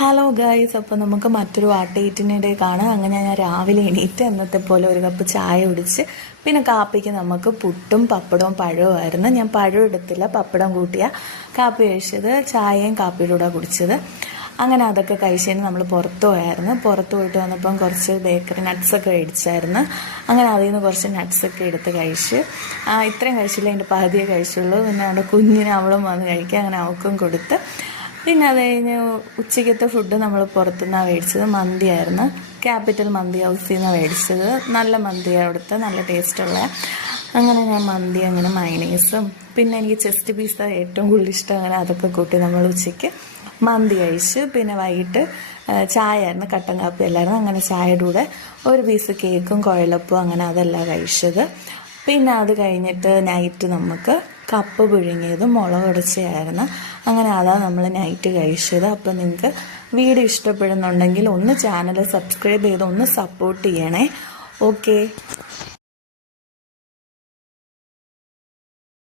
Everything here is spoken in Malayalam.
ഹലോ ഗൈസ്, അപ്പോൾ നമുക്ക് മറ്റൊരു ആട്ടേറ്റിനിടെ കാണാം. അങ്ങനെ ഞാൻ രാവിലെ എണീറ്റ് എന്നത്തെ പോലെ ഒരു കപ്പ് ചായ കുടിച്ച് പിന്നെ കാപ്പിക്ക് നമുക്ക് പുട്ടും പപ്പടവും പഴവുമായിരുന്നു. ഞാൻ പഴം എടുത്തില്ല, പപ്പടം കൂട്ടിയ കാപ്പി കഴിച്ചത്. ചായയും കാപ്പിയുടെ കൂടെ കുടിച്ചത്. അങ്ങനെ അതൊക്കെ കഴിച്ചതിന് നമ്മൾ പുറത്തു പോയായിരുന്നു. പുറത്ത് പോയിട്ട് വന്നപ്പം കുറച്ച് ബേക്കറി നട്ട്സൊക്കെ മേടിച്ചായിരുന്നു. അങ്ങനെ അതിൽ നിന്ന് കുറച്ച് നട്ട്സൊക്കെ എടുത്ത് കഴിച്ച് ഇത്രയും കഴിച്ചില്ല, അതിൻ്റെ പകുതിയെ കഴിച്ചുള്ളൂ. പിന്നെ അവിടെ കുഞ്ഞിന് അവളും വന്ന് കഴിക്കുക. അങ്ങനെ അവൾക്കും കൊടുത്ത് പിന്നെ അത് കഴിഞ്ഞ് ഉച്ചയ്ക്കത്തെ ഫുഡ് നമ്മൾ പുറത്തുനിന്നാണ് മേടിച്ചത്. മന്തിയായിരുന്നു. ക്യാപിറ്റൽ മന്തി ഹൗസിൽ നിന്നാണ് മേടിച്ചത്. നല്ല മന്തിയാണ് അവിടുത്തെ, നല്ല ടേസ്റ്റുള്ള. അങ്ങനെ ഞാൻ മന്തി, അങ്ങനെ മയണീസും പിന്നെ എനിക്ക് ചെസ്റ്റ് പീസാണ് ഏറ്റവും കൂടുതൽ ഇഷ്ടം. അങ്ങനെ അതൊക്കെ കൂട്ടി നമ്മൾ ഉച്ചയ്ക്ക് മന്തി കഴിച്ചു. പിന്നെ വൈകിട്ട് ചായ ആയിരുന്നു, കട്ടൻ കാപ്പി അല്ലായിരുന്നു. അങ്ങനെ ചായയുടെ കൂടെ ഒരു പീസ് കേക്കും കുഴലപ്പവും അങ്ങനെ അതെല്ലാം കഴിച്ചത്. പിന്നെ അത് കഴിഞ്ഞിട്ട് നൈറ്റ് നമുക്ക് കപ്പ പുഴുങ്ങിയതും മുളക് ഉടച്ചയായിരുന്നു. അങ്ങനെ അതാണ് നമ്മൾ നൈറ്റ് കഴിച്ചത്. അപ്പോൾ നിങ്ങൾക്ക് വീഡിയോ ഇഷ്ടപ്പെടുന്നുണ്ടെങ്കിൽ ഒന്ന് ചാനൽ സബ്സ്ക്രൈബ് ചെയ്ത് ഒന്ന് സപ്പോർട്ട് ചെയ്യണേ. ഓക്കെ.